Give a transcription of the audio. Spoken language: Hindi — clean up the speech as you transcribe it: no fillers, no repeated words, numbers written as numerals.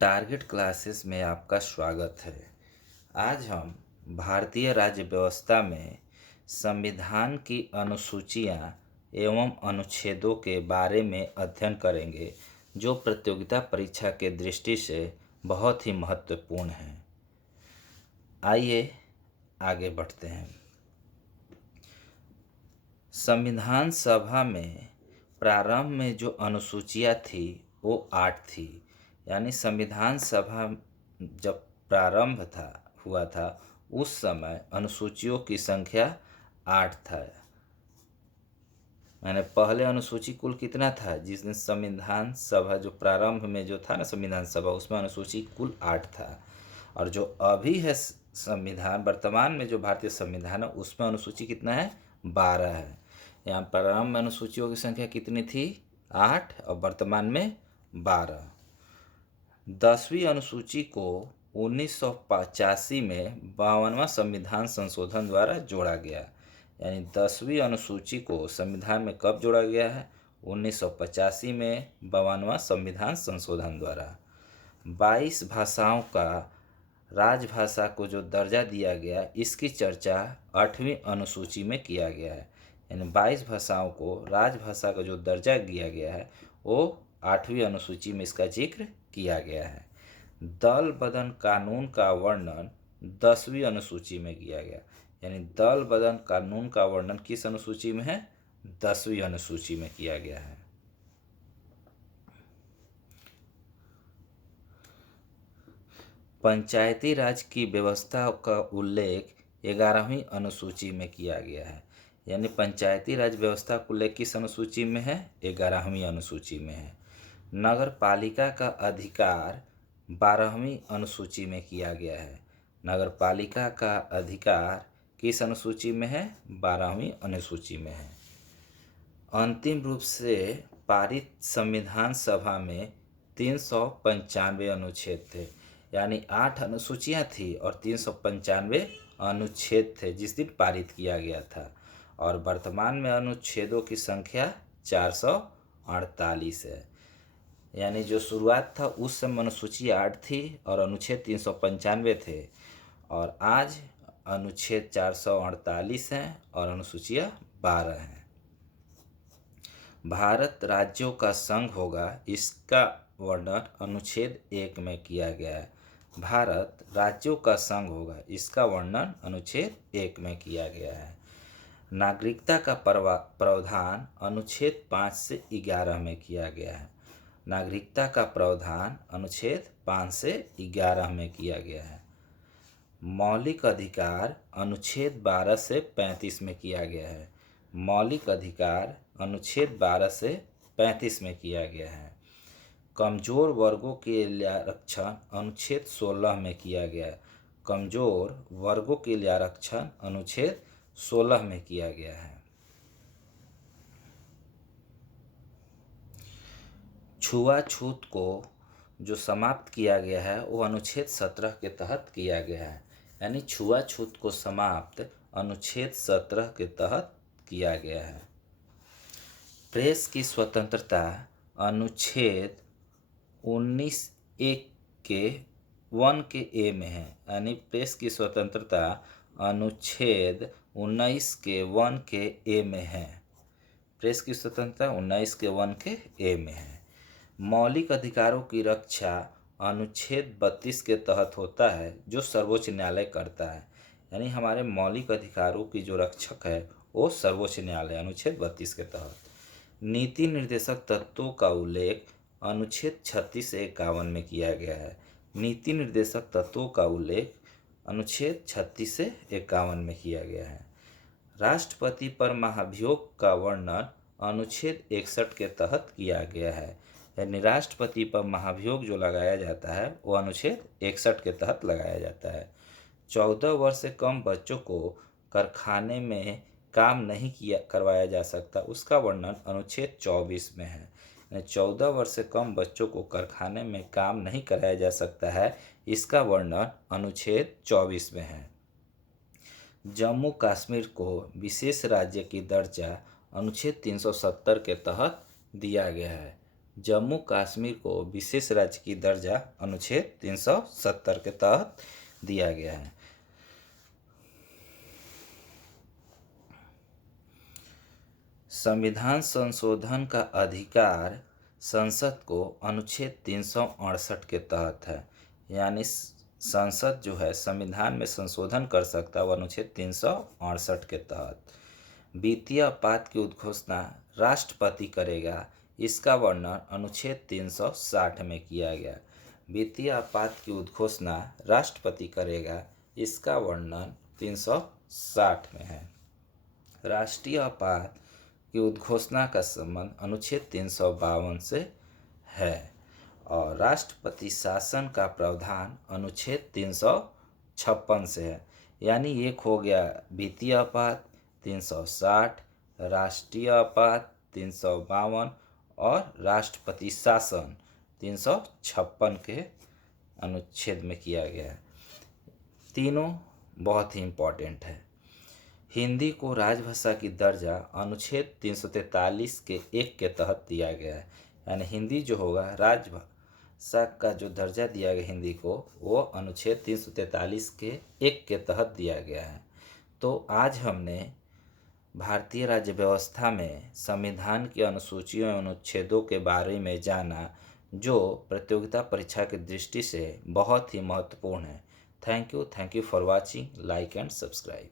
टारगेट क्लासेस में आपका स्वागत है। आज हम भारतीय राज्य व्यवस्था में संविधान की अनुसूचियां एवं अनुच्छेदों के बारे में अध्ययन करेंगे, जो प्रतियोगिता परीक्षा के दृष्टि से बहुत ही महत्वपूर्ण है। आइए आगे बढ़ते हैं। संविधान सभा में प्रारंभ में जो अनुसूचियां थी वो 8 थी। यानी संविधान सभा जब प्रारंभ हुआ था उस समय अनुसूचियों की संख्या 8 था। मैंने पहले अनुसूची कुल कितना था, जिस दिन संविधान सभा जो प्रारंभ में जो था ना संविधान सभा, उसमें अनुसूची कुल 8 था। और जो अभी है संविधान वर्तमान में जो भारतीय संविधान है उसमें अनुसूची कितना है, 12 है। यहाँ प्रारंभ में अनुसूचियों की संख्या कितनी थी, 8, और वर्तमान में 12। 10वीं अनुसूची को 1985 में 52वां संविधान संशोधन द्वारा जोड़ा गया। यानी 10वीं अनुसूची को संविधान में कब जोड़ा गया है, 1985 में 52वां संविधान संशोधन द्वारा। 22 भाषाओं का राजभाषा को जो दर्जा दिया गया, इसकी चर्चा 8वीं अनुसूची में किया गया है। यानी 22 भाषाओं को राजभाषा का जो दर्जा दिया गया है वो 8वीं अनुसूची में इसका जिक्र किया गया है। दल बदन कानून का वर्णन 10वीं अनुसूची में किया गया। यानी दल बदन कानून का वर्णन किस अनुसूची में है, 10वीं अनुसूची में किया गया है। पंचायती राज की व्यवस्था का उल्लेख 11वीं अनुसूची में किया गया है। यानी पंचायती राज व्यवस्था का उल्लेख किस अनुसूची में है, 11वीं अनुसूची में है। नगर पालिका का अधिकार 12वीं अनुसूची में किया गया है। नगर पालिका का अधिकार किस अनुसूची में है, 12वीं अनुसूची में है। अंतिम रूप से पारित संविधान सभा में 395 अनुच्छेद थे। यानी 8 अनुसूचियां थी और 395 अनुच्छेद थे जिस दिन पारित किया गया था। और वर्तमान में अनुच्छेदों की संख्या 448 है। यानी जो शुरुआत था उस समय अनुसूची 8 थी और अनुच्छेद 395 थे, और आज अनुच्छेद 448 हैं और अनुसूचियां 12 हैं। भारत राज्यों का संघ होगा, इसका वर्णन अनुच्छेद 1 में किया गया है। भारत राज्यों का संघ होगा, इसका वर्णन अनुच्छेद 1 में किया गया है। नागरिकता का प्रावधान अनुच्छेद 5 से 11 में किया गया है। नागरिकता का प्रावधान अनुच्छेद 5 से 11 में किया गया है। मौलिक अधिकार अनुच्छेद 12 से 35 में किया गया है। मौलिक अधिकार अनुच्छेद 12 से 35 में किया गया है। कमजोर वर्गों के लिए आरक्षण अनुच्छेद 16 में किया गया है। कमजोर वर्गों के लिए आरक्षण अनुच्छेद 16 में किया गया है। छुआछूत को जो समाप्त किया गया है वो अनुच्छेद 17 के तहत किया गया है। यानी छुआछूत को समाप्त अनुच्छेद 17 के तहत किया गया है। प्रेस की स्वतंत्रता अनुच्छेद 19 एक के 1 के ए में है। यानी प्रेस की स्वतंत्रता अनुच्छेद 19 के 1 के ए में है। प्रेस की स्वतंत्रता 19 के 1 के ए में है। मौलिक अधिकारों की रक्षा अनुच्छेद 32 के तहत होता है, जो सर्वोच्च न्यायालय करता है। यानी हमारे मौलिक अधिकारों की जो रक्षक है वो सर्वोच्च न्यायालय, अनुच्छेद 32 के तहत। नीति निर्देशक तत्वों का उल्लेख अनुच्छेद 36 से 51 में किया गया है। नीति निर्देशक तत्वों का उल्लेख अनुच्छेद 36 से 51 में किया गया है। राष्ट्रपति पर महाभियोग का वर्णन अनुच्छेद 61 के तहत किया गया है। यानी राष्ट्रपति पर महाभियोग जो लगाया जाता है वो अनुच्छेद 61 के तहत लगाया जाता है। 14 वर्ष से कम बच्चों को कारखाने में काम नहीं करवाया जा सकता, उसका वर्णन अनुच्छेद 24 में है। 14 वर्ष से कम बच्चों को कारखाने में काम नहीं कराया जा सकता है, इसका वर्णन अनुच्छेद 24 में है। जम्मू कश्मीर को विशेष राज्य की दर्जा अनुच्छेद 370 के तहत दिया गया है। जम्मू कश्मीर को विशेष राज्य की दर्जा अनुच्छेद 370 के तहत दिया गया है। संविधान संशोधन का अधिकार संसद को अनुच्छेद 368 के तहत है। यानी संसद जो है संविधान में संशोधन कर सकता है वो अनुच्छेद 368 के तहत। वित्तीय आपात की उद्घोषणा राष्ट्रपति करेगा, इसका वर्णन अनुच्छेद 360 में किया गया। वित्तीय आपात की उद्घोषणा राष्ट्रपति करेगा, इसका वर्णन 360 में है। राष्ट्रीय आपात की उद्घोषणा का संबंध अनुच्छेद 352 से है और राष्ट्रपति शासन का प्रावधान अनुच्छेद 356 से है। यानी एक हो गया वित्तीय आपात 360, राष्ट्रीय आपात 352 और राष्ट्रपति शासन 356 के अनुच्छेद में किया गया है। तीनों बहुत ही इम्पोर्टेंट है। हिंदी को राजभाषा की दर्जा अनुच्छेद 343 के 1 के तहत दिया गया है। यानी हिंदी जो होगा राजभाषा का जो दर्जा दिया गया हिंदी को वो अनुच्छेद 343 के 1 के तहत दिया गया है। तो आज हमने भारतीय राज्य व्यवस्था में संविधान की अनुसूचियों एवं अनुच्छेदों के बारे में जाना, जो प्रतियोगिता परीक्षा की दृष्टि से बहुत ही महत्वपूर्ण है। Thank you for watching, like and subscribe.